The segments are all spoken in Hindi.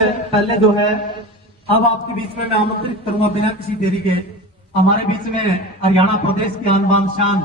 पहले जो है अब आपके बीच में मैं आमंत्रित करूंगा बिना किसी देरी के हमारे बीच में हरियाणा प्रदेश के आन बान शान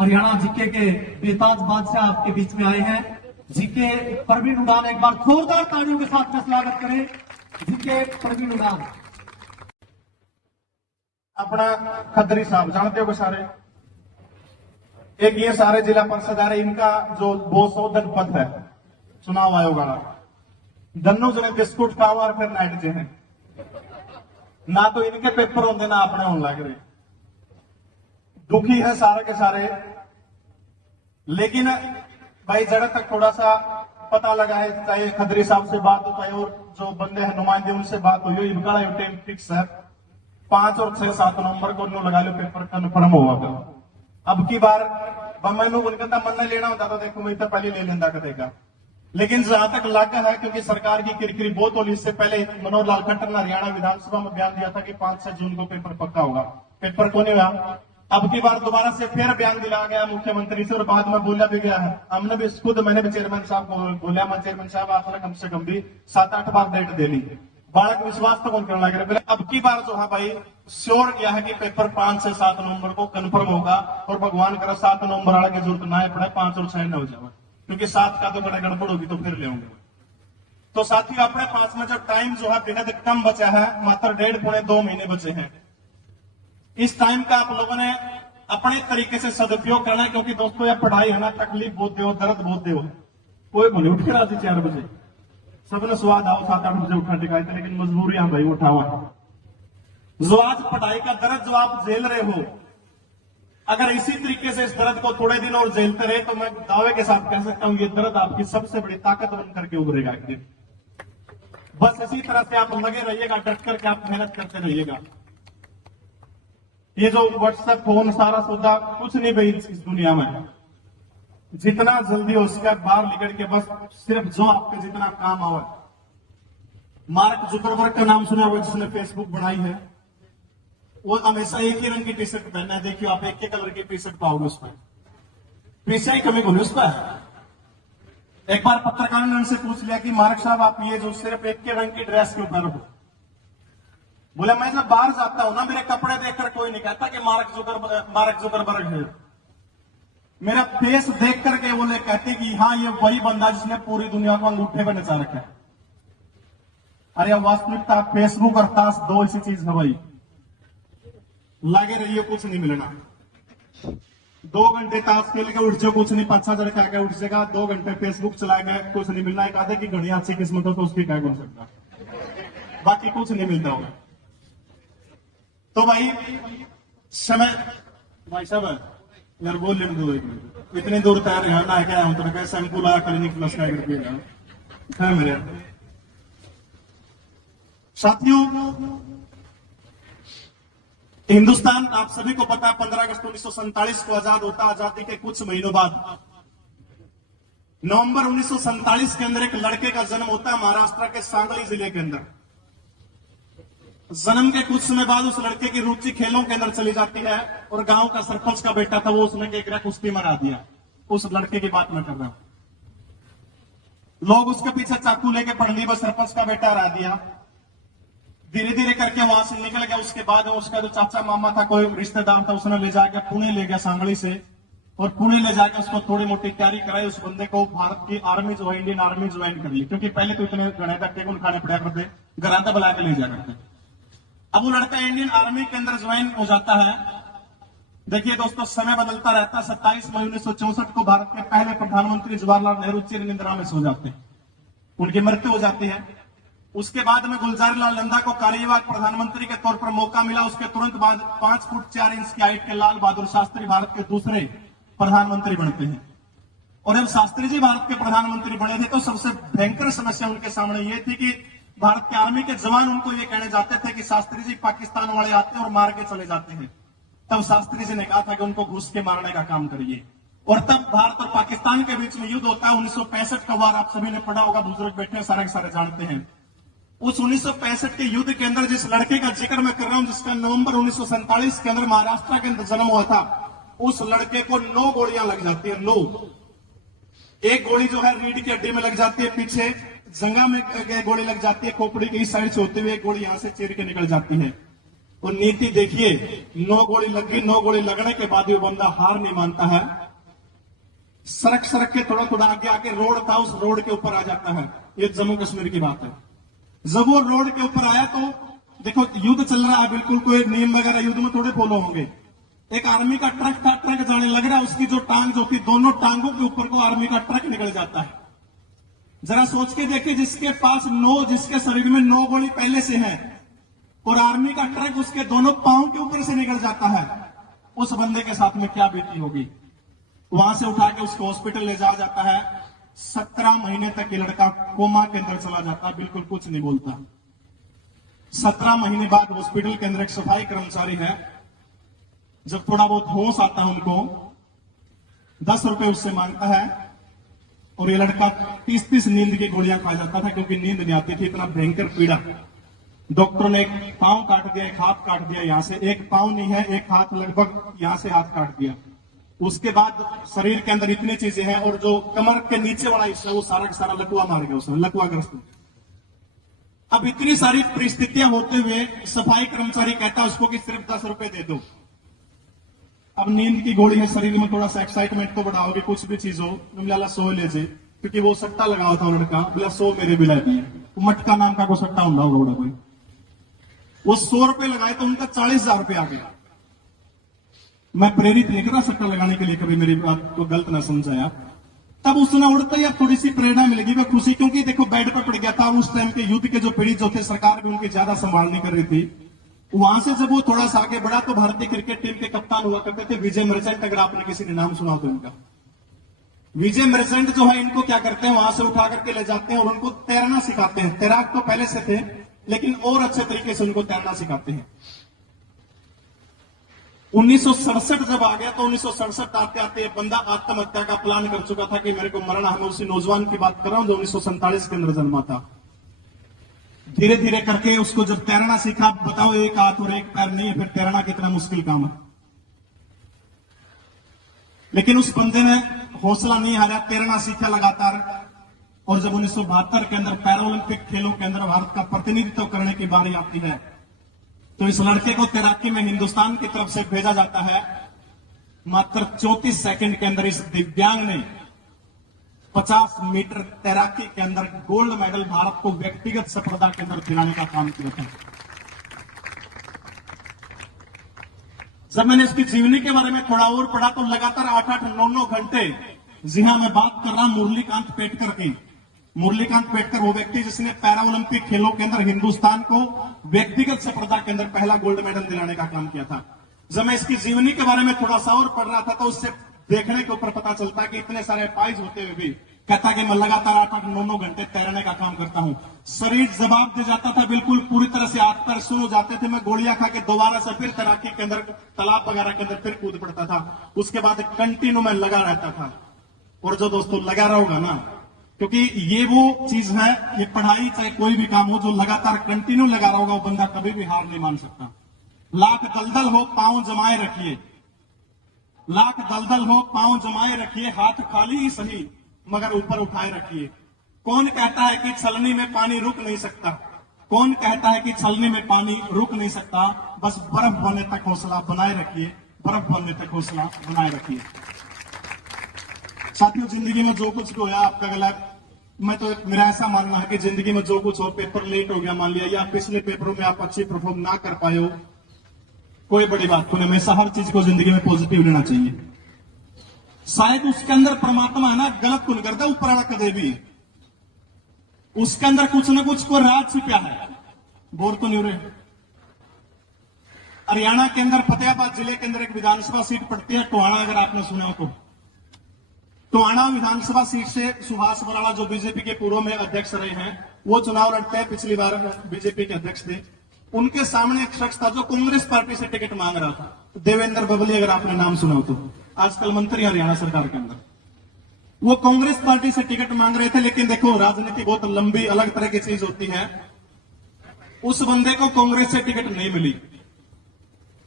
हरियाणा जीके के बेताज बादशाह आपके बीच में आए हैं। जीके प्रवीण उड़ान, एक बार जोरदार तालियों के साथ में स्वागत करें जीके प्रवीण उड़ान। अपना खद्री साहब जानते हो सारे, एक ये सारे जिला परिषद आ रहे, इनका जो 200 पद है चुनाव आयोग वाला दन्नू जने बिस्कुट खाओ और फिर नाइट जे हैं ना, तो इनके पेपर होंगे ना अपने होने लग रहे। दुखी है सारे के सारे, लेकिन भाई जरा तक थोड़ा सा पता लगा है, चाहे खदरी साहब से बात हो चाहे और जो बंदे हैं नुमाइंदे उनसे बात हुई, इनका टाइम फिक्स है 5 और 6 7 नवंबर को उन्होंने लगा लो पेपर कन्फर्म होगा। अब की बार मैनू उनका मन नहीं लेना होता तो देखो मैं तो पहले ले लेंदा कदेगा, लेकिन जहां तक लगा है क्योंकि सरकार की किरकिरी बहुत होली, इससे पहले मनोहर लाल खट्टर ने हरियाणा विधानसभा में बयान दिया था कि 5-6 जून को पेपर पक्का होगा, पेपर को नहीं हुआ। अब की बार दोबारा से फिर बयान दिलाया गया मुख्यमंत्री से और बाद में बोला भी गया है, हमने भी खुद मैंने भी चेयरमैन साहब को बोलिया, मैं चेयरमैन साहब आपने कम से कम भी 7-8 बार डेट दे ली, बालक विश्वास तो कौन करने लग रहे। अब की बार जो है भाई श्योर किया है कि पेपर 5 से 7 नवंबर को कन्फर्म होगा और भगवान करे 7 नवंबर वाले की जरूरत ना पड़े, 5 और 6 न हो जाए, क्योंकि 7 का तो बड़ा गड़बड़ होगी तो फिर ले होंगे। तो साथियों अपने पास में जो टाइम जो है बेहद कम बचा है, मात्र 1.5-2 महीने बचे हैं। इस टाइम का आप लोगों ने अपने तरीके से सदुपयोग करना है, क्योंकि दोस्तों यह पढ़ाई है ना, तकलीफ बहुत दे, दर्द बहुत दे, कोई बोले उठ के रात 4 बजे सबने स्वाद आओ 7-8 बजे उठा टिकाए थे, लेकिन मजबूरियां भाई उठा हुआ जो आज पढ़ाई का दर्द जो आप झेल रहे हो, अगर इसी तरीके से इस दर्द को थोड़े दिन और झेलते रहे तो मैं दावे के साथ कह सकता हूं ये दर्द आपकी सबसे बड़ी ताकत बन करके उभरेगा एक दिन। बस इसी तरह से आप लगे रहिएगा, डट करके आप मेहनत करते रहिएगा। ये जो व्हाट्सएप फोन सारा सौदा कुछ नहीं भाई इस दुनिया में, जितना जल्दी हो सके बाहर निकल के बस सिर्फ जो आपके जितना काम आवे। मार्क जुकरबर्ग का नाम सुना हुआ जिसने फेसबुक बनाई है, वो हमेशा एक ही रंग की टी शर्ट पहनना है, देखियो आप एक ही कलर की टी शर्ट पाओगे उस पर, पीछे ही कमी बोली उस पर। एक बार पत्रकार ने उनसे पूछ लिया कि मार्क साहब आप ये जो सिर्फ एक के रंग की ड्रेस क्यों पहन हो? बोला मैं जब बाहर जाता हूं ना, मेरे कपड़े देखकर कोई नहीं कहता कि मार्क जुकरबर्ग है, मेरा फेस देख करके वो लोग कहते कि हाँ ये वही बंदा जिसने पूरी दुनिया को अंगूठे पर नचा रखा है। अरे वास्तविकता फेसबुक और ताश 2 ऐसी चीज है भाई, लगे रहिए कुछ नहीं मिलना। 2 घंटे ताश खेल के उठ जाओ कुछ नहीं, 5-6 जन खा के उठ जाएगा, 2 घंटे फेसबुक चलाएगा कुछ नहीं मिलना। एक आधे की घड़ी अच्छी किस्मत हो तो उसकी क्या बोल सकता, बाकी कुछ नहीं मिलता होगा। तो भाई समय भाई साहब यार बोल लेने दो, इतने दूर तैयार रहना है क्या, तो कैसे शैम्पू लाया क्लिनिक प्लस का करके मेरे साथियों। हिंदुस्तान आप सभी को पता है 15 अगस्त 1947 को आजाद होता। आजादी के कुछ महीनों बाद नवंबर 1947 के अंदर एक लड़के का जन्म होता है महाराष्ट्र के सांगली जिले के अंदर। जन्म के कुछ समय बाद उस लड़के की रुचि खेलों के अंदर चली जाती है और गांव का सरपंच का बेटा था वो उसने एक कुश्ती मरा दिया। उस लड़के की बात मैं कर रहा हूं, लोग उसके पीछे चाकू लेके पड़ ली, बस सरपंच का बेटा हरा दिया। धीरे धीरे करके वहां से निकल गया। उसके बाद उसका जो चाचा मामा था कोई रिश्तेदार था, उसने ले जाकर पुणे ले गया सांगली से, और पुणे ले जाकर उसको थोड़ी मोटी तैयारी कराई। उस बंदे को भारत की आर्मी जो है इंडियन आर्मी ज्वाइन कर ली, क्योंकि पहले तो इतने गणे तक टेकुन खाने पड़ा करते, घराता बुला के ले जा करते। अब वो लड़का इंडियन आर्मी के अंदर ज्वाइन हो जाता है। देखिए दोस्तों समय बदलता रहता है। 27 मई 1964 को भारत के पहले प्रधानमंत्री जवाहरलाल नेहरू चिर निद्रा में सो जाते हैं, उनकी मृत्यु हो जाती है। उसके बाद में गुलजारीलाल नंदा को कार्यवाहक प्रधानमंत्री के तौर पर मौका मिला। उसके तुरंत बाद 5 फुट 4 इंच की हाइट के लाल बहादुर शास्त्री भारत के दूसरे प्रधानमंत्री बनते हैं। और जब शास्त्री जी भारत के प्रधानमंत्री बने थे तो सबसे भयंकर समस्या उनके सामने ये थी कि भारत के आर्मी के जवान उनको ये कहने जाते थे कि शास्त्री जी पाकिस्तान वाले आते हैं और मार के चले जाते हैं। तब शास्त्री जी ने कहा था कि उनको घुस के मारने का काम करिए। और तब भारत और पाकिस्तान के बीच में युद्ध होता है 1965 का वार, आप सभी ने पढ़ा होगा, बुजुर्ग बैठे सारे के सारे जानते हैं। उस 1965 के युद्ध के अंदर जिस लड़के का जिक्र मैं कर रहा हूं, जिसका नवंबर 1947 के अंदर महाराष्ट्र के अंदर जन्म हुआ था, उस लड़के को 9 गोलियां लग जाती है। 9 एक गोली जो है रीढ़ की हड्डी में लग जाती है पीछे, जंगा में गोली लग जाती है, खोपड़ी के इस साइड से होते हुए एक गोली यहां से चीर के निकल जाती है। और नीति देखिए, 9 गोली लग गई, 9 गोली लगने के बाद वो बंदा हार नहीं मानता है, सड़क सड़क के थोड़ा थोड़ा आगे आके रोड था, उस रोड के ऊपर आ जाता है। ये जम्मू कश्मीर की बात है। जब वो रोड के ऊपर आया तो देखो युद्ध चल रहा है, बिल्कुल कोई नियम वगैरह युद्ध में थोड़े फॉलो होंगे। एक आर्मी का ट्रक था, ट्रक जाने लग रहा है, उसकी जो टांग जो थी, दोनों टांगों के ऊपर को आर्मी का ट्रक निकल जाता है। जरा सोच के देखिए, जिसके पास 9, जिसके शरीर में 9 गोली पहले से है और आर्मी का ट्रक उसके दोनों पांव के ऊपर से निकल जाता है, उस बंदे के साथ में क्या बीती होगी। वहां से उठा के उसको हॉस्पिटल ले जाया जाता है। 17 महीने तक ये लड़का कोमा के अंदर चला जाता है, बिल्कुल कुछ नहीं बोलता। 17 महीने बाद हॉस्पिटल के अंदर एक सफाई कर्मचारी है, जब थोड़ा बहुत होश आता है उनको 10 रुपए उससे मांगता है और ये लड़का 30-30 नींद की गोलियां खा जाता था, क्योंकि नींद नहीं आती थी, इतना भयंकर पीड़ा। डॉक्टर ने एक पांव काट दिया, एक हाथ काट दिया, यहां से एक पांव नहीं है, एक हाथ लगभग यहां से हाथ काट दिया। उसके बाद शरीर के अंदर इतनी चीजें हैं और जो कमर के नीचे वाला हिस्सा वो सारा का सारा लकवा मार गया, उसने लकवाग्रस्त हो गया। अब इतनी सारी परिस्थितियां होते हुए सफाई कर्मचारी कहता है उसको कि सिर्फ 10 रुपए दे दो। अब नींद की गोली है, शरीर में थोड़ा सा एक्साइटमेंट तो बढ़ाओगे, कुछ भी चीज हो, मिला 100 ले जे, क्योंकि वो सट्टा लगा हुआ था लड़का, बोला 100 मेरे भी ला दिए। मटका नाम का कोई सट्टा होगा बड़ा कोई, वो 100 रुपए लगाए तो उनका 40,000 रुपए आ गया। मैं प्रेरित नहीं कर रहा सट्टा लगाने के लिए, कभी मेरी बात को गलत ना समझाया। तब उसने उड़ते ही थोड़ी सी प्रेरणा मिलेगी, वह खुशी, क्योंकि देखो बेड पर पड़ गया था। उस टाइम के युद्ध के जो पीड़ित जो थे, सरकार भी उनकी ज्यादा संभाल नहीं कर रही थी। वहां से जब वो थोड़ा सा आगे बढ़ा तो भारतीय क्रिकेट टीम के कप्तान हुआ करते थे विजय मर्चेंट, अगर आपने किसी ने नाम सुना तो इनका। विजय मर्चेंट जो है, इनको क्या करते हैं, वहां से उठा करके ले जाते हैं और उनको तैरना सिखाते हैं। तैराक तो पहले से थे, लेकिन और अच्छे तरीके से उनको तैरना सिखाते हैं। 1967 जब आ गया तो 1967 आते आते ये बंदा आत्महत्या का प्लान कर चुका था कि मेरे को मरना है। मैं उसी नौजवान की बात कर रहा हूं जो 1947 के अंदर जन्मा था। धीरे धीरे करके उसको जब तैरना सीखा, बताओ एक हाथ और एक पैर नहीं है, फिर तैरना कितना मुश्किल काम है। लेकिन उस बंदे ने हौसला नहीं हारा, तैरना सीखा लगातार। और जब 1972 के अंदर पैरालंपिक खेलों के अंदर भारत का प्रतिनिधित्व करने की बारी आती है, तो इस लड़के को तैराकी में हिंदुस्तान की तरफ से भेजा जाता है। मात्र 34 सेकंड के अंदर इस दिव्यांग ने 50 मीटर तैराकी के अंदर गोल्ड मेडल भारत को व्यक्तिगत सफलता के अंदर दिलाने का काम किया था। जब मैंने इसकी जीवनी के बारे में थोड़ा और पढ़ा तो लगातार 8-8, 9-9 घंटे, जी हां मैं बात कर रहा हूं मुरलीकांत पेटकर की। मुरलीकांत पेटकर वो व्यक्ति जिसने पैरालंपिक खेलों के अंदर हिंदुस्तान को व्यक्तिगत सफलता के अंदर पहला गोल्ड मेडल दिलाने का काम किया था। जब मैं इसकी जीवनी के बारे में थोड़ा सा और पढ़ रहा था तो उससे देखने के ऊपर पता चलता है कि इतने सारे प्राइज होते हुए भी कहता कि मैं लगातार 8-8, 9-9 घंटे तैरने का काम करता हूं। शरीर जवाब दे जाता था, बिल्कुल पूरी तरह से हाथ पैर सुन हो जाते थे। मैं गोलियां खा के दोबारा से फिर तैराकी के अंदर, तालाब वगैरह के अंदर फिर कूद पड़ता था। उसके बाद कंटिन्यू में लगा रहता था। और जो दोस्तों लगा रहोगा ना, क्योंकि ये वो चीज है, ये पढ़ाई चाहे कोई भी काम हो, जो लगातार कंटिन्यू लगा रहोगा वो बंदा कभी भी हार नहीं मान सकता। लाख दलदल हो पांव जमाए रखिए, लाख दलदल हो पांव जमाए रखिए, हाथ खाली ही सही मगर ऊपर उठाए रखिए। कौन कहता है कि छलनी में पानी रुक नहीं सकता? कौन कहता है कि छलनी में पानी रुक नहीं सकता? बस बर्फ बनने तक हौसला बनाए रखिए, बर्फ बनने तक हौसला बनाए रखिए। साथियों, जिंदगी में जो कुछ भी होया आपका गलत, मैं तो मेरा ऐसा मानना है कि जिंदगी में जो कुछ हो, पेपर लेट हो गया मान लिया, या पिछले पेपरों में आप अच्छी परफॉर्म ना कर पाए हो, कोई बड़ी बात नहीं। हमेशा हर चीज को जिंदगी में पॉजिटिव लेना चाहिए। शायद उसके अंदर परमात्मा है ना, गलत को नहीं करता ऊपर वाला कदे भी, उसके अंदर कुछ ना कुछ कोई राज छिपा है। बोर तो नहीं हो रहे? हरियाणा के अंदर फतेहाबाद जिले के अंदर एक विधानसभा सीट पड़ती है टोहाना, अगर आपने सुना हो तो। टोहाना विधानसभा सीट से सुभाष बराड़ा जो बीजेपी के पूर्व में अध्यक्ष रहे हैं, वो चुनाव लड़ते हैं, पिछली बार बीजेपी के अध्यक्ष थे। उनके सामने एक शख्स था जो कांग्रेस पार्टी से टिकट मांग रहा था, देवेंद्र बबली, अगर आपने नाम सुना हो तो, आजकल मंत्री हरियाणा सरकार के अंदर। वो कांग्रेस पार्टी से टिकट मांग रहे थे, लेकिन देखो राजनीति बहुत लंबी अलग तरह की चीज होती है। उस बंदे को कांग्रेस से टिकट नहीं मिली।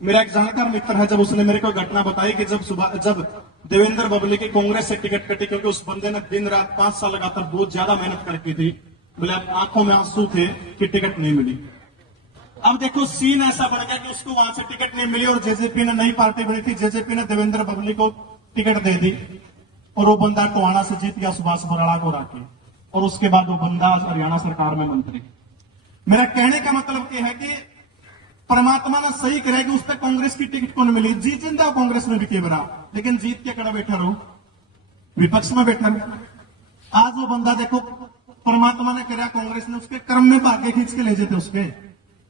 मेरा एक जानकार मित्र है, जब उसने मेरे को घटना बताई कि जब देवेंद्र बबली की कांग्रेस से टिकट कटी, क्योंकि उस बंदे ने दिन रात 5 साल लगातार बहुत ज्यादा मेहनत करके थी, बोले आंखों में आंसू थे कि टिकट नहीं मिली। अब देखो सीन ऐसा बन गया कि उसको वहां से टिकट नहीं मिली और जेजेपी ने नई पार्टी बनी थी, जेजेपी ने देवेंद्र बबली को टिकट दे दी और वो बंदा टोहाना से जीत गया सुभाष बराड़ा को राके, और उसके बाद वो बंदा हरियाणा सरकार में मंत्री। मेरा कहने का मतलब यह है कि परमात्मा ने सही करे कि उस पर कांग्रेस की टिकट को नहीं मिली, जीत जिंदा कांग्रेस में भी केवरा, लेकिन जीत के कड़ा बैठा रहो, विपक्ष में बैठा रहो। आज वो बंदा देखो परमात्मा ने करा, कांग्रेस ने उसके कर्म में भाग्य खींच के ले जाते, उसके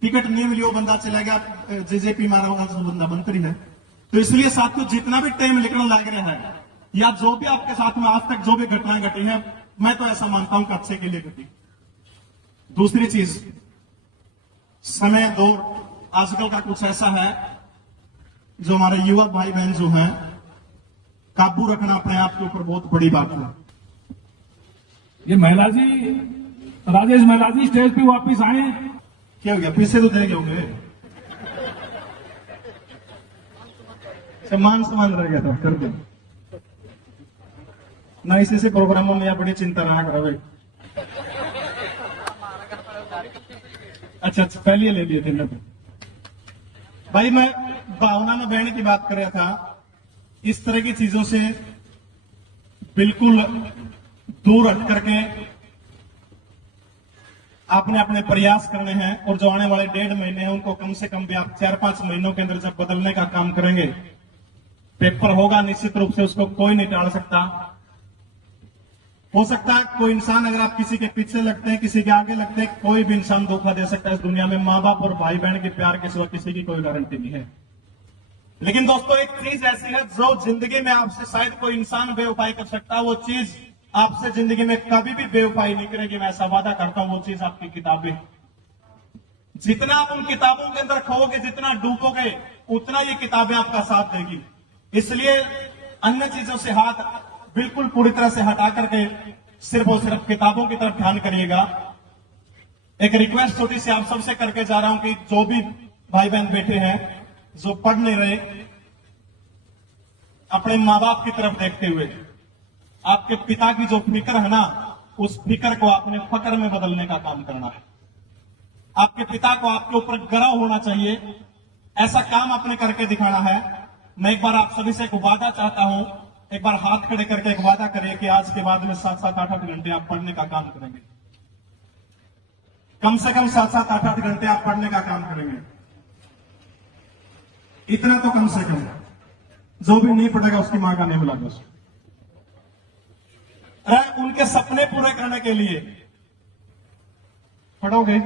टिकट नहीं मिली, वो बंदा चला गया जेजेपी मारा, वो बंदा मंत्री है। तो इसलिए साथियों जितना भी टाइम निकलने लग रहा है या जो भी आपके साथ में आज तक जो भी घटनाएं घटी हैं, मैं तो ऐसा मानता हूं कि अच्छे के लिए घटी। दूसरी चीज, समय दौर आजकल का कुछ ऐसा है जो हमारे युवा भाई बहन जो हैं, काबू रखना अपने आप के ऊपर बहुत बड़ी बात है। ये महिला जी, राजेश महिला जी स्टेज पे वापिस आए। क्या हो गया, पीछे तो देखे होंगे, मान सम्मान रह गया था, कर दो ना, इसी प्रोग्रामों में बड़ी चिंता रहा करो भाई। अच्छा, पहले ले लिए थे ना भाई। मैं भावना में बहने की बात कर रहा था, इस तरह की चीजों से बिल्कुल दूर हट करके आपने अपने प्रयास करने हैं, और जो आने वाले 1.5 महीने हैं उनको कम से कम भी आप 4-5 महीनों के अंदर जब बदलने का काम करेंगे, पेपर होगा निश्चित रूप से, उसको कोई नहीं टाल सकता। हो सकता है कोई इंसान, अगर आप किसी के पीछे लगते हैं, किसी के आगे लगते हैं, कोई भी इंसान धोखा दे सकता है इस दुनिया में। माँ बाप और भाई बहन के प्यार के सिवा किसी की कोई गारंटी नहीं है। लेकिन दोस्तों एक चीज ऐसी है जो जिंदगी में आपसे शायद कोई इंसान बेवफाई कर सकता है, वो चीज आपसे जिंदगी में कभी भी बेवफाई नहीं करेगी, मैं ऐसा वादा करता हूं। वो चीज आपकी किताबें, जितना आप उन किताबों के अंदर खोओगे, जितना डूबोगे, उतना ये किताबें आपका साथ देगी। इसलिए अन्य चीजों से हाथ बिल्कुल पूरी तरह से हटा करके सिर्फ और सिर्फ किताबों की तरफ ध्यान करिएगा। एक रिक्वेस्ट छोटी सी आप सबसे करके जा रहा हूं कि जो भी भाई बहन बैठे हैं, जो पढ़ नहीं रहे, अपने माँ बाप की तरफ देखते हुए आपके पिता की जो फिक्र है ना, उस फिक्र को आपने फक्र में बदलने का काम करना है। आपके पिता को आपके ऊपर गर्व होना चाहिए, ऐसा काम आपने करके दिखाना है। मैं एक बार आप सभी से एक वादा चाहता हूं, एक बार हाथ खड़े करके एक वादा करिए कि आज के बाद में 7-7, 8-8 घंटे आप पढ़ने का काम करेंगे। कम से कम 7-7, 8-8 घंटे आप पढ़ने का काम करेंगे। इतना तो कम से कम, जो भी नहीं पढ़ेगा उसकी मां का नहीं मिला दोस्तों। उनके सपने पूरे करने के लिए पढ़ोगे।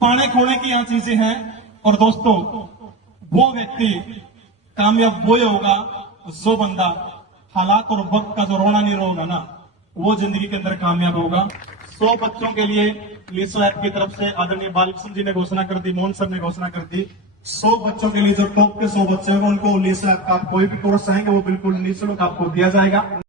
पाने खोने की यहां चीजें हैं, और दोस्तों वो व्यक्ति कामयाब वो होगा जो बंदा हालात और वक्त का जो रोना नहीं रोगा ना, वो जिंदगी के अंदर कामयाब होगा। 100 बच्चों के लिए लीसो ऐप की तरफ से आदरणीय बालकृष्ण जी ने घोषणा कर दी, मोहन सर ने घोषणा कर दी, 100 बच्चों के लिए जो टॉप के 100 बच्चे होंगे उनको लीसो ऐप का कोई भी कोर्स चाहेंगे वो बिल्कुल निःशुल्क आपको दिया जाएगा।